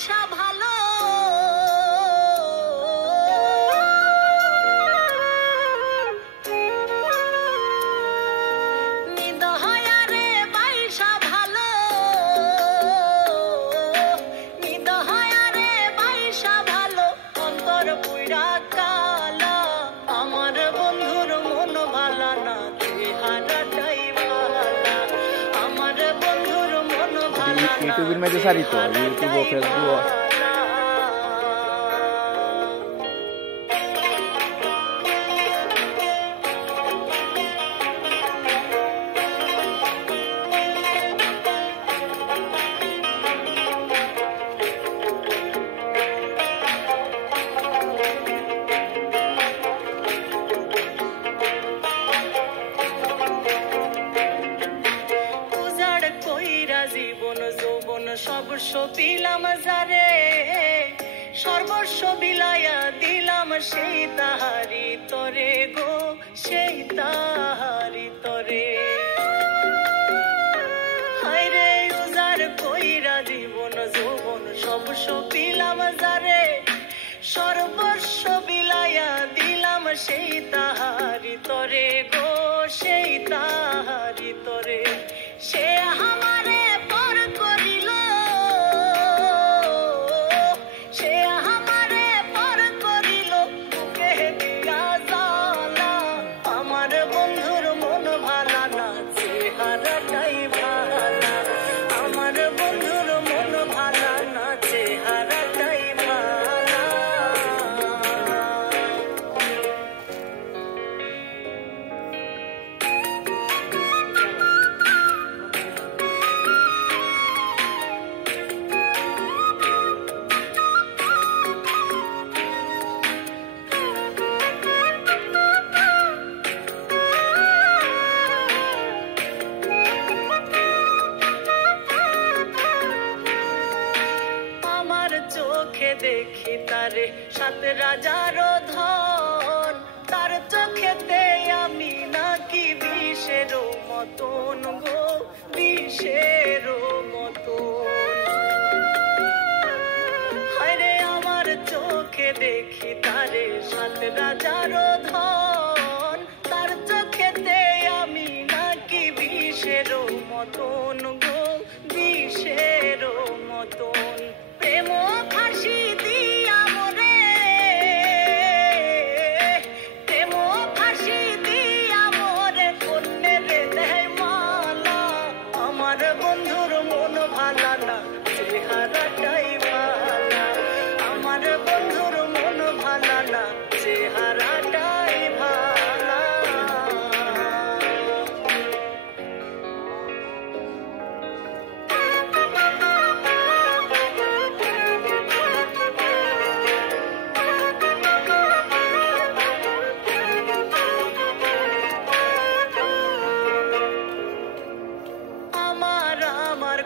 বাইসা ভালো নিদহায়ারে বাইসা ভালো নিদহায়ারে বাইসা ভালো অন্তর পুইরা কালা আমার বন্ধুর মন ভালা না চেহারাটাই ভালা আমার বন্ধুর মন ভালা না YouTube in medio salito, YouTube o Facebook. জীবন যৌবন সর্বস্ব বিলাম যারে সর্বস্ব বিলাইয়া দিলাম সেই তাহারি তরে গো সেই তাহারি তরে হায়রে উজার কইরা জীবন যৌবন সর্বস্ব বিলাম যারে সর্বস্ব বিলাইয়া দিলাম সেই তাহারি তরে গো সেই তাহারি তরে সে আমারে পর করিল সে আমারে পর করিল বুকে দিয়া জ্বালা আমার বন্ধুর মন ভালা না চেহারাটাই ভালা আমার বন্ধুর মন ভালা না চেহারাটাই ভালা চোখে দেখি তারে সাত রাজার ধন তার চোখেতে আমি নাকি বিষের মতন গো বিষের মতন হায়রে আমার চোখে দেখি তারে সাত রাজার ধন তার চোখেতে আমি নাকি বিষের মতন গো বিষের মতন প্রেম ফাঁসি দিয়া মরে প্রেম ফাঁসি দিয়া মরে কন্যে দেয় মালা আমার বন্ধুর মন ভালা না চেহারাটাই ভালা আমার বন্ধুর মন ভালা না চেহারাটাই ভালা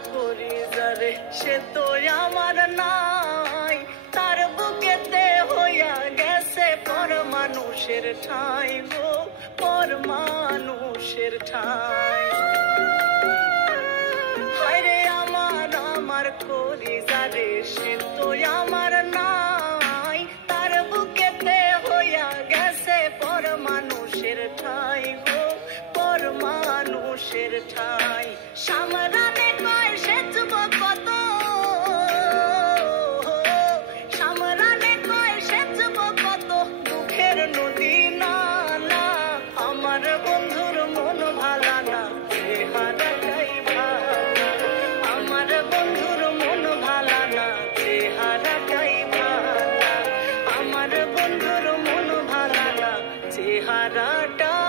করি যারে সে তো আমার নাই তার বুকেতে হইয়া গেছে পর মানুষের ঠাঁই গো পর মানুষের ঠাঁই হায়রে আমার করি যারে সে তো আমার নাই তার বুকেতে হইয়া গেছে পর মানুষের ঠাঁই গো পর মানুষের ঠাঁই সামরানে কয় সে যুবক কত সামরানে কয় সে যুবক কত দুঃখের নদী নালা আমার বন্ধুর মন ভালা না চেহারাটাই ভালা আমার বন্ধুর মন ভালা না চেহারাটাই ভালা আমার বন্ধুর মন ভালা না চেহারাটা